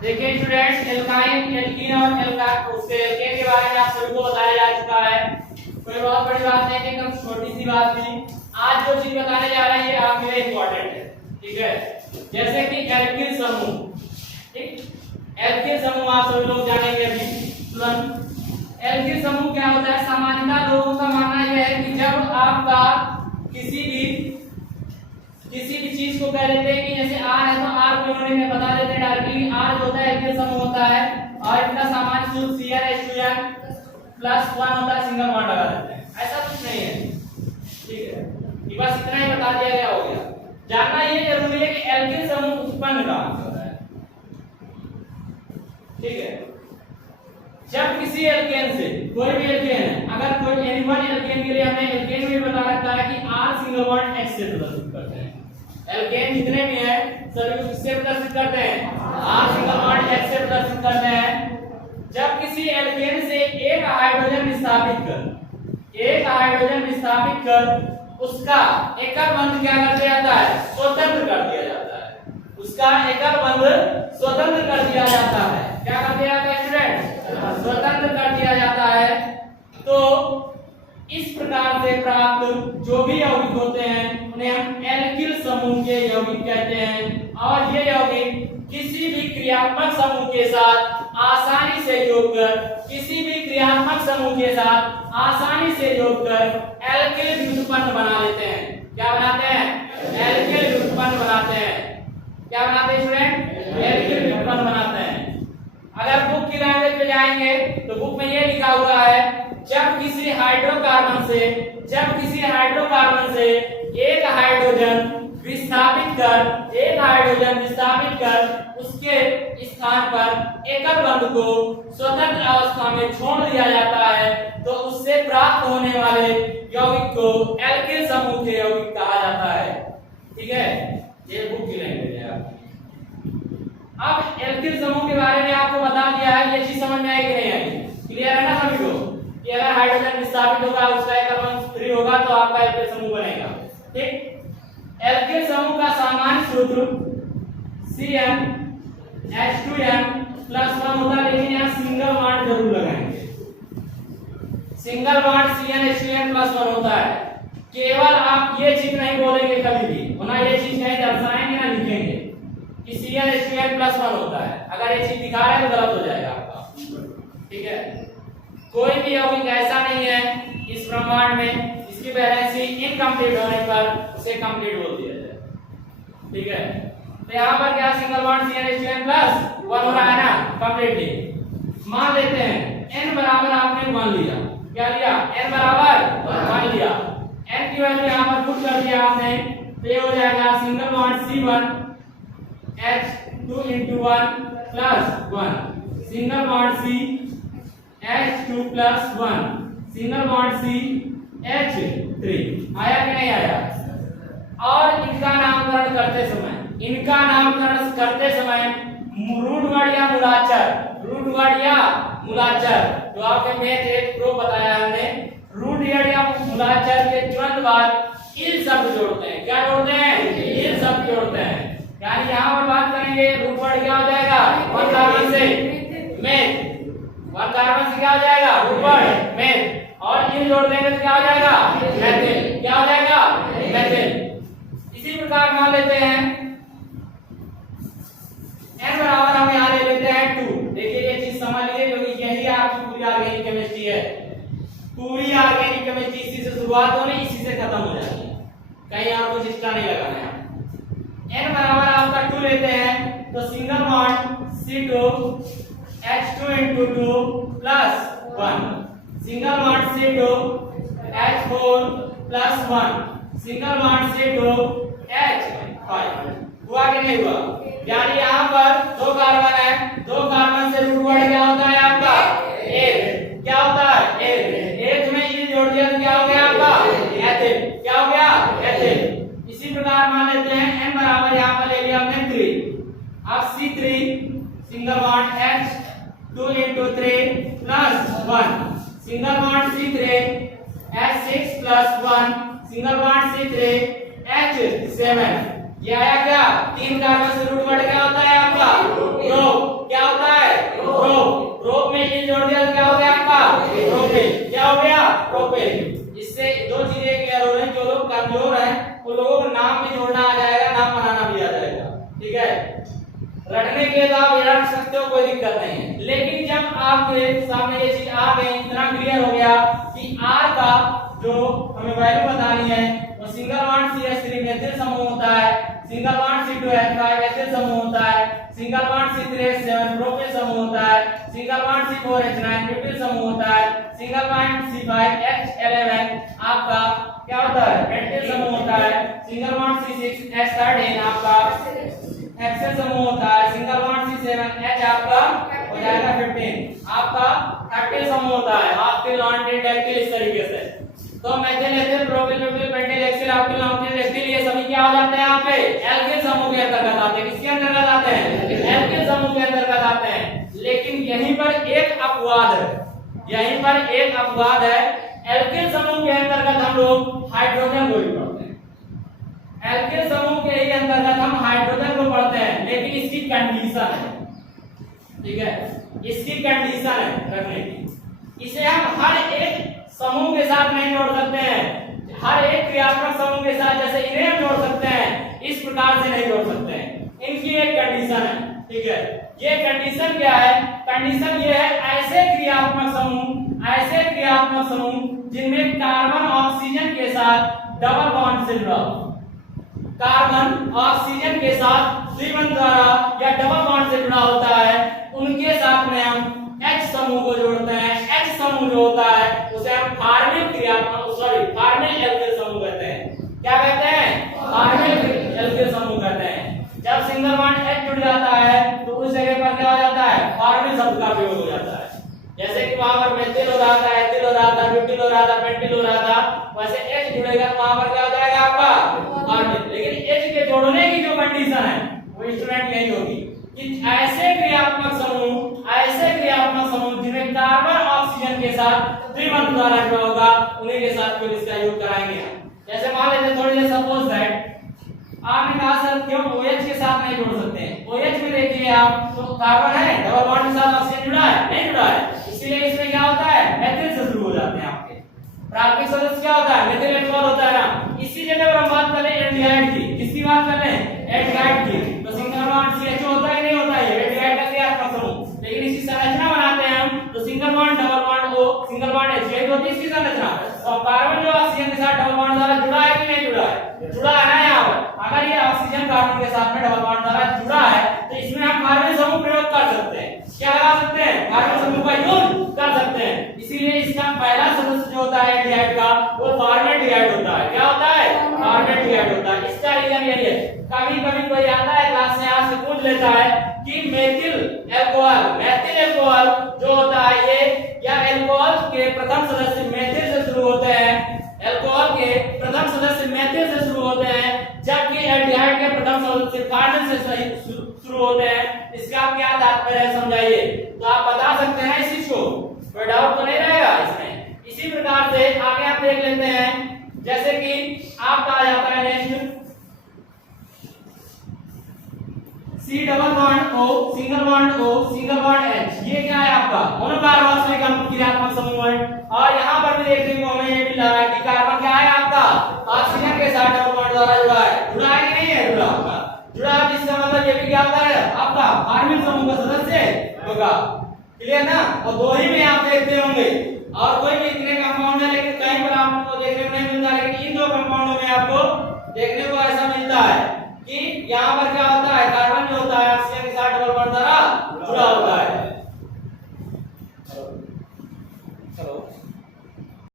देखिए students, alkyne, alkene और उसके एल्केन के बारे में आप सभी को बताया जा चुका है। कोई बहुत बड़ी बात नहीं, एकदम छोटी सी बात थी। आज जो चीज बताने जा रहे हैं ये आपके लिए इंपॉर्टेंट है, ठीक है। जैसे कि एल्किल समूह, ठीक, एल्किल समूह आप सभी लोग जानेंगे अभी तुरंत। एल्किल समूह क्या होता है? सामान्यतः लोगों का मानना यह है कि जब आपका किसी भी चीज को कह देते हैं कि जैसे R है तो R को यूनिट में बता देते हैं डायरेक्टली। R जो होता है एल्किल समूह होता है और इनका सामान्य सूत्र CnH2n +1 होता है, सिंगल बॉन्ड लगा देते हैं। ऐसा कुछ नहीं है, ठीक है। ये बस इतना ही बता दिया गया, हो गया। जानना ये जरूरी है कि एल्किल समूह उत्पन्न कहां से होता है, ठीक है। जब किसी एल्केन से, कोई भी एल्केन है, अगर कोई एनी वन एल्केन के लिए हमने एल्केन में बता रखा है कि R सिंगल बॉन्ड H से प्रदर्शित करते हैं। एल्केन जितने भी हैं सभी को किससे प्रदर्शित करते हैं? R सिंगल बॉन्ड H से प्रदर्शित करते हैं। जब किसी एल्केन से एक हाइड्रोजन विस्थापित कर उसका एकल बंध क्या कर दिया जाता है? स्वतंत्र कर दिया जाता है। उसका एकल बंध स्वतंत्र कर दिया जाता है। क्या कर दिया जाता है स्टूडेंट? स्वतंत्र कर दिया जाता है। तो इस प्रकार से प्राप्त जो भी यौगिक होते हैं उन्हें हम एल्किल समूह के यौगिक कहते हैं। और ये यौगिक किसी भी क्रियात्मक समूह के साथ आसानी से योग कर एल्किल व्युत्पन्न बना लेते हैं। क्या बनाते हैं? एल्किल व्युत्पन्न बनाते हैं। क्या बनाते हैं स्टूडेंट? एल्किल व्युत्पन्न बनाते हैं। अगर बुक की लैंग्वेज पे जाएंगे तो बुक में ये लिखा हुआ है, जब किसी हाइड्रोकार्बन से एक हाइड्रोजन विस्थापित कर उसके स्थान पर एकल बंध को स्वतंत्र अवस्था में छोड़ दिया जाता है तो उससे प्राप्त होने वाले यौगिक को एल्किल समूह के यौगिक कहा जाता है, ठीक है। ये बुक की लैंग्वेज है आपकी। अब एल्किल समूह के बारे में आपको बता दिया है, ये चीज समझ में आई कि नहीं आई? क्लियर है ना सभी को कि अगर हाइड्रोजन विस्थापित होगा उसका एकल बंध फ्री होगा तो आपका एल्किल समूह बनेगा, ठीक। एल्किल समूह का सामान्य सूत्र CnH2n +1 होता है, लेकिन यहाँ सिंगल बॉन्ड जरूर लगाएंगे। सिंगल बॉन्ड CnH2n +1 होता है। केवल आप ये चीज नहीं बोलेंगे कभी भी, ना ये चीज कहीं दर्शाएंगे ना लिखेंगे कि CnH2n +1 होता है। अगर ये चीज दिखा रहे हैं तो गलत हो जाएगा आपका, ठीक है। कोई भी यौगिक ऐसा नहीं है इस ब्रह्मांड में जिसकी वैलेंसी इनकम्प्लीट होने पर उसे कंप्लीट बोल दिया जाए, ठीक है। तो यहाँ पर क्या सिंगल बॉन्ड CnH2n +1 हो रहा है ना, कंप्लीटली। मान लेते हैं n बराबर आपने 1 लिया। क्या लिया? n बराबर 1 लिया। n की वैल्यू यहाँ पर पुट कर दिया आपने तो ये हो जाएगा single bond C1 H2 × 1 +1, single bond C H2 +1, single bond C H3। आया कि नहीं आया? और इनका नामकरण करते समय रूट या मूलाक्षर तो आपके मैथ एक प्रो बताया हमने, रूट या मूलाक्षर के तुरंत बाद इन शब्द जोड़ते हैं। क्या जोड़ते हैं? इन शब्द जोड़ते हैं। यानी यहाँ पर बात करेंगे रूट वर्ड क्या हो जाएगा? 1 कार्बन से मैथ, 1 कार्बन से क्या हो जाएगा? रूट वर्ड मैथ, और इन जोड़ देंगे तो क्या हो जाएगा? मैथिल। क्या हो जाएगा? मैथिल। इसी प्रकार मान लेते हैं n बराबर हम यहाँ ले लेते हैं 2। देखिए ये चीज समझ लीजिए क्योंकि यही आपकी पूरी ऑर्गेनिक केमिस्ट्री है। पूरी ऑर्गेनिक केमिस्ट्री इसी से शुरुआत होनी, इसी से खत्म हो जाती है, कहीं और कुछ एक्स्ट्रा नहीं लगाना है। n बराबर आपका 2 लेते हैं तो single bond C2 H2 × 2 +1, single bond C2 H4 +1, single bond C2 H5। हुआ कि नहीं हुआ? यानी यहाँ पर 2 कार्बन है, 2 कार्बन से रूट वर्ड क्या होता है आपका? 1। क्या होता है? 1 में इन जोड़ दिया तो क्या हो गया आपका? एथिल। क्या हो गया? एथिल। इसी प्रकार मान लेते हैं n बराबर यहाँ पर ले लिया हमने 3। अब C3 single bond H2 × 3 +1, single bond C3 H6 +1, single bond C3 H7। ये आया क्या? 3 कार्बन से रूट वर्ड क्या होता है आपका? 2। रटने के तो आप रट सकते हो, कोई दिक्कत नहीं है। लेकिन जब आपके सामने ये चीज आ गई, इतना क्लियर हो गया कि R का जो हमें वैल्यू बतानी है वो सिंगल बॉन्ड CH3 मेथिल समूह होता है, सिंगल बॉन्ड C2H5 एथिल समूह होता है, सिंगल बॉन्ड C3H7 प्रोपिल समूह होता है, सिंगल बॉन्ड C4H9 ब्यूटिल समूह होता है, सिंगल बॉन्ड C5H11 आपका क्या होता है, एथिल समूह होता है, सिंगल बॉन्ड C6H13 आपका एक्सेल समूह होता है, सिंगल बॉन्ड C7H आपका हो जाएगा 15, आपका 30 समूह होता है, आपके लॉन्ड्री डेल्टिल इस तरीके से। तो methyl ethyl propyl butyl pentyl hexyl आपके लॉन्ड्री डेल्टिल ये सभी क्या हो जाते हैं यहाँ पे एल्किल समूह के अंतर्गत आते हैं। किसके अंतर्गत आते हैं, एल्किल समूह के अंतर्गत आते हैं। लेकिन यहीं पर एक अपवाद है, यहीं पर एक अपवाद है, एल्किल समूह के अंतर्गत हम लोग हाइड्रोजन को भी पढ़ते हैं, एल्किल समूह के ही अंतर्गत हम हाइड्रोजन को पढ़ते हैं, लेकिन इसकी कंडीशन है, ठीक है, इसकी कंडीशन है रखने की, इसे हम हर एक समूह के साथ नहीं जोड़ सकते हैं, हर एक क्रियात्मक समूह के साथ जैसे इन्हें हम जोड़ सकते हैं, इस प्रकार से नहीं जोड़ सकते हैं, इनकी एक कंडीशन है, ठीक है। ये कंडीशन क्या है, कंडीशन ये है ऐसे क्रियात्मक समूह जिनमें कार्बन ऑक्सीजन के साथ डबल बॉन्ड से जुड़ा हो, कार्बन ऑक्सीजन के साथ द्विबंध द्वारा या डबल बॉन्ड से जुड़ा होता है, उनके साथ में हम H समूह को जोड़ते हैं। H समूह जो होता है उसे हम फार्मिल एल्किल समूह कहते हैं। क्या कहते हैं, फार्मिल एल्किल समूह कहते हैं। जब सिंगल बॉन्ड H जुड़ जाता है तो उस जगह पर क्या हो जाता है, फार्मिल शब्द का प्रयोग हो जाता है। जैसे कि वहां पर मेथिल हो रहा था, एथिल हो रहा था, ब्यूटिल हो रहा था, पेंटिल हो रहा था, वैसे H जुड़ेगा तो वहां पर क्या हो जाएगा आपका फार्मिल। लेकिन H के जोड़ने की जो कंडीशन है वो स्टूडेंट यही होगी कि ऐसे क्रियात्मक समूह जिनमें कार्बन ऑक्सीजन के साथ द्विबंध द्वारा जुड़ा होगा, उन्हीं के साथ फिर इसका योग कराएंगे। जैसे मान लेते थोड़ी देर सपोज दैट आपने कहा सर क्यों OH के साथ नहीं जोड़ सकते हैं, OH में देखिए आप तो कार्बन है, डबल बॉन्ड के साथ ऑक्सीजन जुड़ा है, नहीं जुड़ा है, इसीलिए इसमें क्या होता है, मेथिल से शुरू हो जाते हैं आपके। प्राथमिक सदस्य क्या होता है, मेथिल एल्कोहल होता है ना। इसी जगह पर हम बात करें एल्डिहाइड की, किसकी बात कर रहे हैं, एल्डिहाइड की, तो सिंगल बॉन्ड CHO होता है कि नहीं होता है, एल्डिहाइड का क्रियात्मक समूह। लेकिन इसकी संरचना बनाते हैं हम तो single bond double bond O, single bond H, ये होती है इसकी संरचना। और कार्बन जो ऑक्सीजन के साथ डबल बॉन्ड द्वारा जुड़ा है कि नहीं जुड़ा है, जुड़ा है ना। यहाँ पर अगर ये ऑक्सीजन कार्बन के साथ में डबल बॉन्ड द्वारा जुड़ा है तो इसमें हम कार्बन समूह प्रयोग कर सकते हैं। क्या लगा सकते हैं, कार्बन समूह का यूज कर सकते हैं। इसीलिए इसका पहला सदस्य जो होता है एल्डिहाइड का वो फॉर्मेल्डिहाइड होता है। क्या होता है, फॉर्मेल्डिहाइड होता है। इसका रीजन यही है, कभी कभी कोई आता है क्लास में आपसे पूछ लेता है कि मेथिल एल्कोहल जो होता है ये या एल्कोहल के प्रथम सदस्य मेथिल से शुरू होते हैं, एल्कोहल के प्रथम सदस्य मेथिल से शुरू होते हैं, जबकि एल्डिहाइड के प्रथम सदस्य कार्बन से शुरू होते हैं। इसका क्या तात्पर्य है समझाइए। तो आप बता सकते हैं इस चीज को, कोई डाउट तो नहीं रहेगा इसमें। इसी प्रकार से आगे आप देख लेते हैं, जैसे कि आपका आ जाता है next C double bond O, single bond O, single bond H, ये क्या है आपका मोनोकार्बोक्सिलिक क्रियात्मक समूह है। और यहाँ पर भी देखने को हमें ये मिल रहा है कि कार्बन क्या है आपका ऑक्सीजन के साथ डबल बॉन्ड द्वारा जुड़ा है, जुड़ा है कि नहीं है, जुड़ा होगा, जुड़ा है, जिसका मतलब ये भी क्या होता है आपका फार्मिल समूह का सदस्य होगा। क्लियर ना। और दो ही में आप देखते होंगे और कोई भी इतने कंपाउंड है लेकिन कहीं पर आपको देखने को नहीं मिलता, लेकिन इन दो कंपाउंडों में आपको देखने को ऐसा मिलता है कि यहाँ पर क्या होता है, कार्बन जो होता है ऑक्सीजन के साथ डबल बॉन्ड द्वारा जुड़ा होता है।